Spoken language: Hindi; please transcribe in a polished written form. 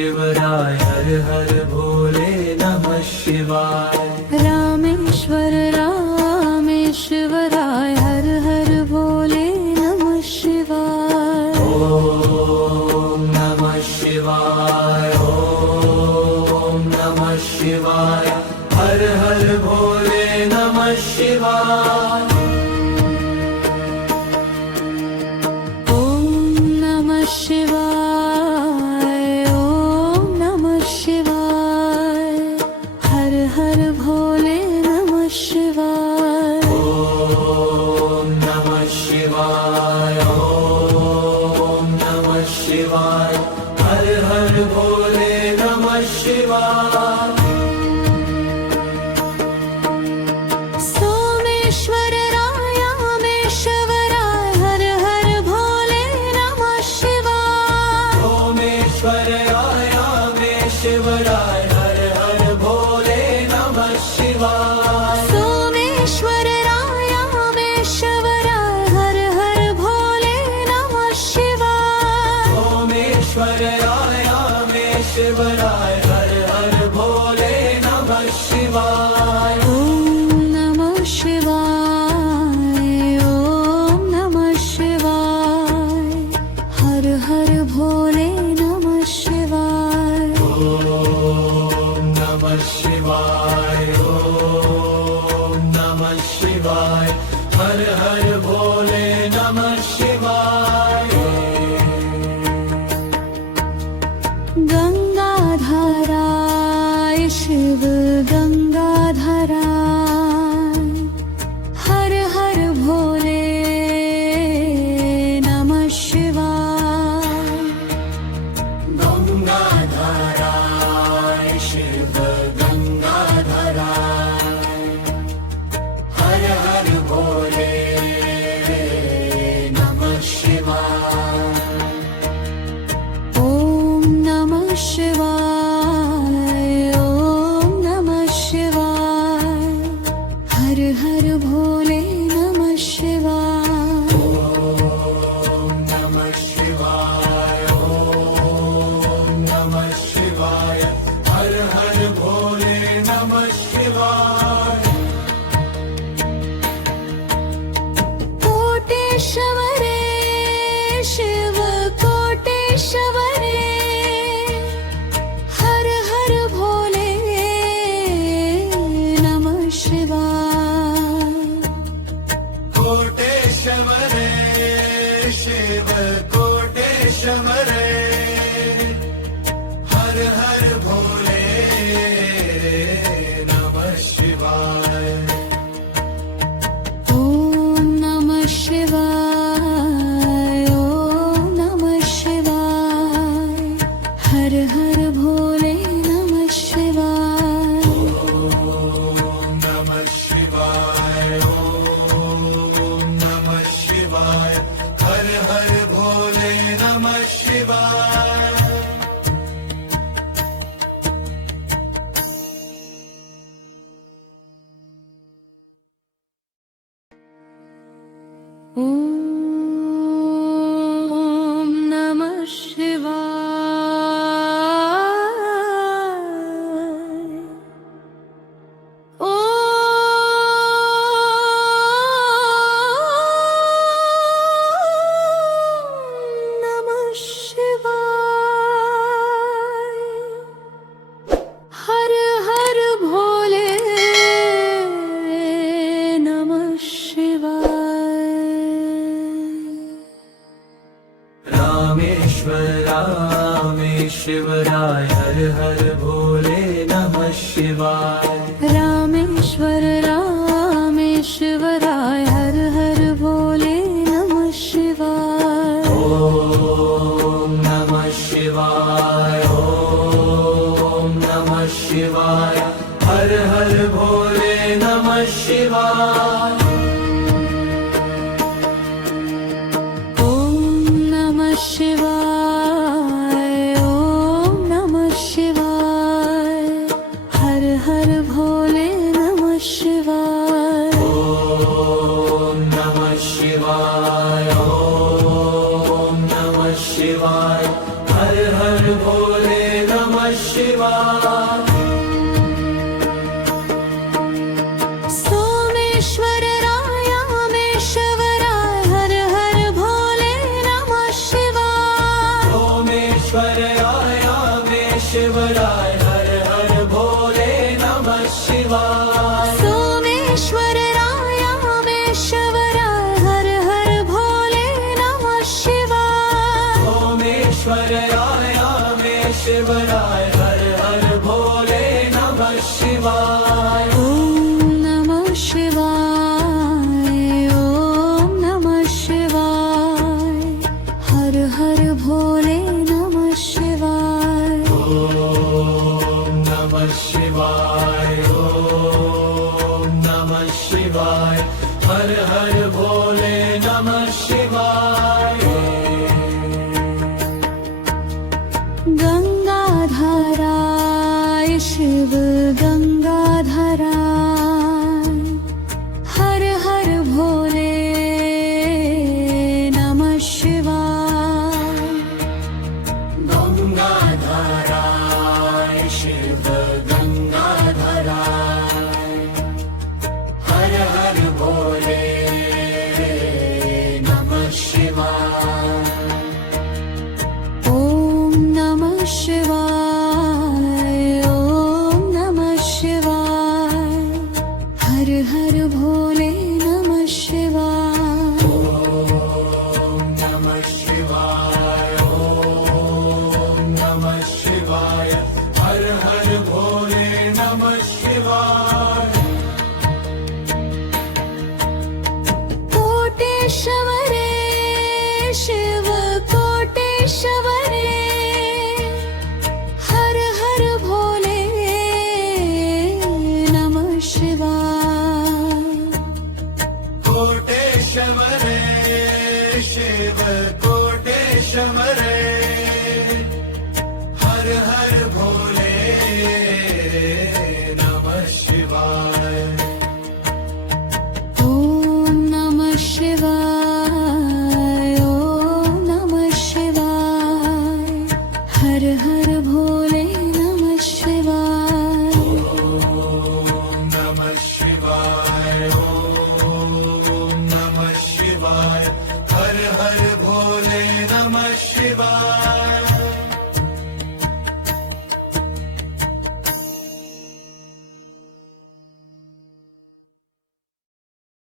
शिवराय हर हर भोले नमः शिवाय। रामेश्वर रामेश्वराय हर हर भोले नमः शिवाय। ओम नमः शिवाय, ओम नमः शिवाय, हर हर भोले नमः शिवाय। ओम नमः शिवाय, ओम नमः शिवाय, हर हर भोले नमः शिवाय। ओम नमः शिवाय, ओम नमः शिवाय, हर हर भोले नमः शिवाय। सोमेश्वर रामेश्वराय हर हर भोले नमः शिवाय। सोमेश्वर रामेश्वराय हर हर भोले नमः शिवाय। सोमेश्वर रामेश्वराय हर हर भोले नमः शिवाय। सोमेश्वर रामेश्वराय हर हर भोले नमः शिवाय। ओम नमः शिवाय, ओम नमः शिवाय, हर हर भोले नमः शिवाय। ओम नमः शिवाय, ओम नमः शिवाय, हर हर भोले नमः शिवाय। गंगाधराय शिव गंगाधराय हर हर भोले नमः शिवाय। गंगाधराय शिव गंगाधराय हर हर भोले नमः शिवाय। ओम नमः शिवाय, ओम नमः शिवाय, हर हर भोले नमः शिवाय। ओम नमः शिवाय, ओम नमः शिवाय, हर हर भोले नमः शिवाय। कोटेश्वरे शिव कोटेश्वरे हर हर भोले नमः शिवाय। कोटेश्वरे शिव कोटेश्वरे हर हर भोले नमः शिवाय। ओम नमः शिवाय, ओम नमः शिवाय, हर हर भोले नमः शिवाय। ओम नमः शिवाय, ओम नमः शिवाय, हर हर भोले नमः शिवाय। ओम नमः शिवाय। ओम नमः शिवाय, हर हर भोले नमः शिवाय। रामेश्वर रामेश्वराय हर हर भोले नमः शिवाय। रामेश्वर रामेश्वराय हर हर भोले नमः शिवाय। ओम नमः शिवाय, ओम नमः शिवाय, हर हर भोले नमः शिवाय। ओम नमः शिवाय, ओम नमः शिवाय, हर हर शिवाय सोमेश्वर रामेश्वराय हर हर भोले नमः शिवाय सोमेश्वर रामेश्वराय हर हर भोले नमः शिवाय ॐ नमः शिवाय ॐ नमः शिवाय हर हर भोले नमः शिवाय ॐ नमः शिवाय ॐ नमः शिवाय हर हर भोले नमः शिवाय गंगाधराय शिव गंगाधराय हर हर भोले नमः शिवाय गंगाधराय शिव गंगाधराय हर हर भोले नमः शिवाय ॐ नमः शिवाय ॐ नमः शिवाय हर हर भोले नमः शिवाय ॐ नमः शिवाय ॐ नमः शिवाय हर हर भोले नमः शिवाय कोटेश्वरे शिव कोटेश्वरे हर हर भोले नमः शिवाय कोटेश्वरे शिव कोटेश्वरे हर हर भोले नमः शिवाय ॐ नमः शिवाय ॐ नमः शिवाय हर हर भोले नमः शिवाय ॐ नमः शिवाय ॐ